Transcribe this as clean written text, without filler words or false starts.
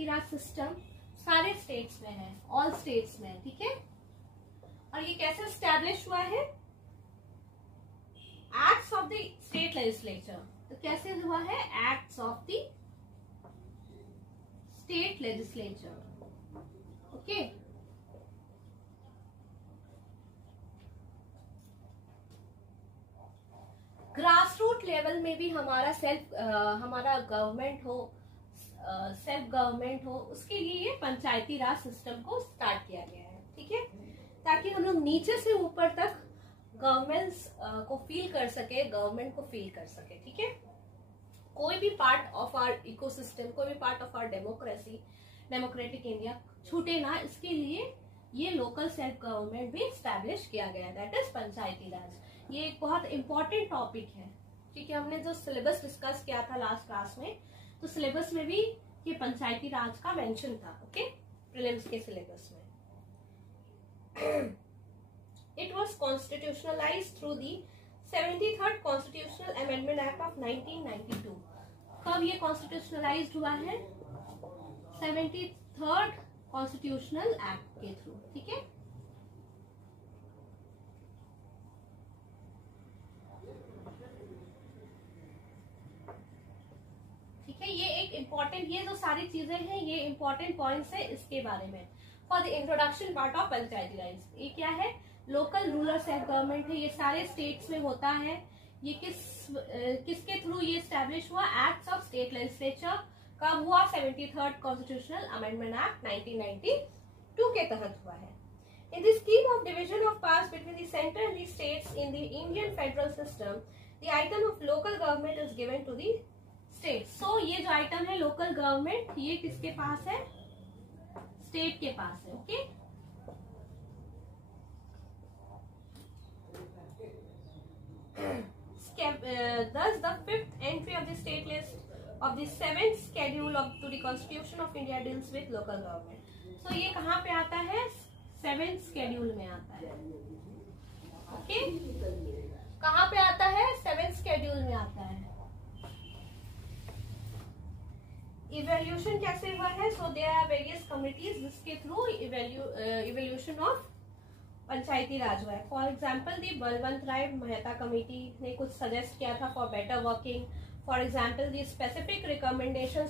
पंचायती राज system सारे states में है, ऑल स्टेट्स में, ठीक है। और ये कैसे स्टैब्लिश हुआ है? Acts of the state legislature. तो कैसे हुआ है? Acts of the state legislature, okay. Grass root level में भी हमारा हमारा गवर्नमेंट हो, सेल्फ गवर्नमेंट हो, उसके लिए ये पंचायती राज सिस्टम को स्टार्ट किया गया है, ठीक है, ताकि हम लोग नीचे से ऊपर तक गवर्नमेंट्स को फील कर सके, गवर्नमेंट को फील कर सके, ठीक है। कोई भी पार्ट ऑफ आवर इकोसिस्टम, कोई भी part of our democratic India छूटे ना, इसके लिए ये लोकल सेल्फ गवर्नमेंट भी स्टैब्लिश किया गया, दैट इज पंचायती राज। ये एक बहुत इंपॉर्टेंट टॉपिक है, ठीक है। हमने जो सिलेबस डिस्कस किया था लास्ट क्लास में, तो सिलेबस में भी ये पंचायती राज का मेंशन था, ओके, प्रीलिम्स के सिलेबस में। It was constitutionalized through the 73rd Constitutional Amendment Act of 1992. कब ये कॉन्स्टिट्यूशनलाइज्ड हुआ है? 73rd कॉन्स्टिट्यूशनल एक्ट के थ्रू, ठीक है। ठीक है, ये एक इम्पोर्टेंट, ये जो सारी चीजें हैं ये इम्पोर्टेंट पॉइंट्स है इसके बारे में। For the introduction part of पंचायती राज, ये क्या है? लोकल रूरल सेल्फ गवर्नमेंट है, ये सारे स्टेट्स में होता है। ये किसके थ्रू ये स्टैब्लिश हुआ? Acts of state legislature. कब हुआ? 73rd कॉन्स्टिट्यूशनल अमेंडमेंट एक्ट 1992 के तहत हुआ है। In the scheme of division of powers between the center and the states in the Indian federal system, the item of local government is given to the states. So ये जो item है local government, ये किसके पास है? State के पास है, okay. Thus, the fifth entry of the state list of the 7th schedule to the Constitution of India deals with local government. So ये कहाँ पे आता है? 7th schedule में आता है, ओके। कहाँ पे आता है? 7th schedule में आता है। इवेल्यूशन कैसे हुआ है? So there are various committees जिसके थ्रू इवेल्यूशन ऑफ पंचायती राज हुआ है। For example the Balwant Rai Mehta committee ने कुछ सजेस्ट किया था for better working. For example the specific recommendation